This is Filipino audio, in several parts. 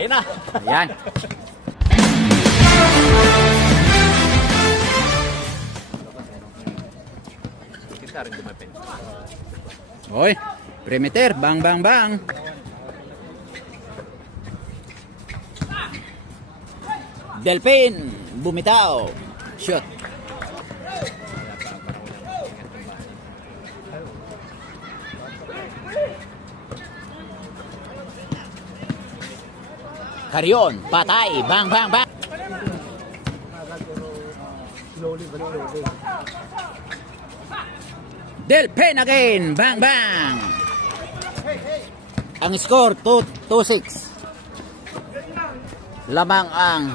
Ayun na. Ayan. Kita rin dumapin. Oy, perimeter, bang bang bang. Delphin, bumitaw. Shoot. Carrion, patay, bang bang bang. Delphin again, bang bang. Ang score 2-6. Lamang ang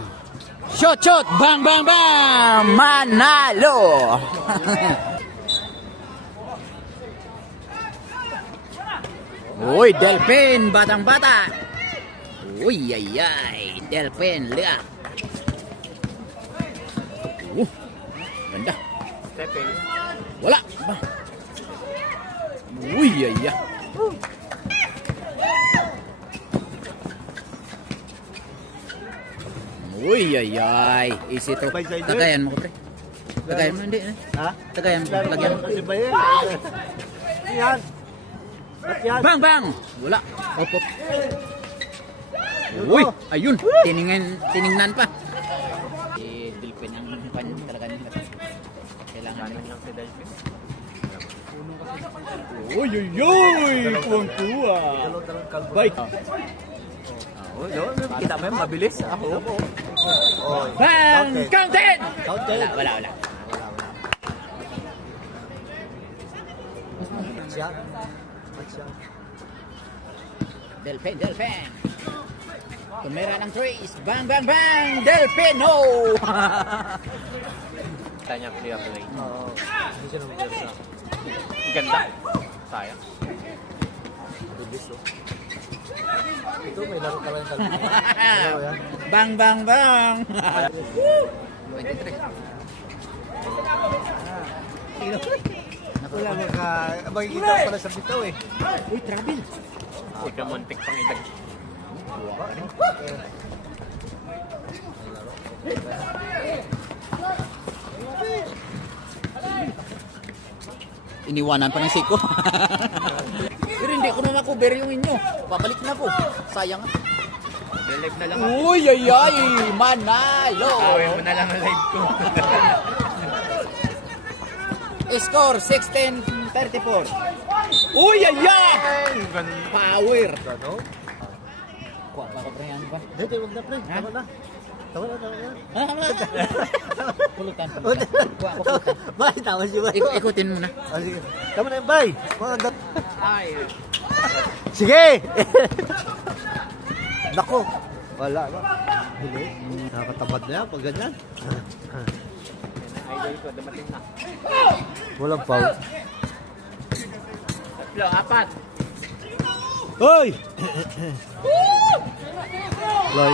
shoot, bang bang bang. Manalo. Uy, Delphin, batang bata. Uy, ay, Delphin, lihat. Ganda. Stepping. Wala. Uy, ay. Uy, ay. Easy to. Tagayan mo ko, pre. Tagayan mo, hindi. Ha? Tagayan mo, lagyan mo. Yan. Bang, bang. Wala. Opo. Uy, ayun. Tiningnan pa. Si Delphin ang pan talaga nila. Kailangan lang si Delphin. Uy, tuwang-tuwa. Bike. Kita mo yung mabilis. Ako. Bang! Counted! Wala. Delphin. Tumira ng trace. Bang, bang, bang! Delphin, no! Kanya clear play. Oo. Hindi siya naman sa. Ganda. Sayang. Bilis oh. Ito may laro ka lang talaga. Yan. Bang, bang, bang! 23. Wala ka. Makikita pala sa bitaw eh. Uy, travel. Uy, kamuntik pang idag. Iniwanan pa ng siko. Pero hindi ko na cover yung inyo. Babalik na po. Sayang. Live na lang ako. Uy, ay, manalo. Awin mo na lang ang live ko. Score 16-34. Uy, ay. Power. Ano? Kuha pa ko pre yan ba? Dito, huwag na pre. Tama na. Pulutan. Kuha ko pulutan. Bay, tama si Bay. Ikutin mo na. Sige. Tama na yung Bay. Ay. Sige! Nako. Wala na. Huli. Nakakatamad na yan pag ganyan. Idol ko, dumating na. Walang foul. 3, 4. Hoy! Loy.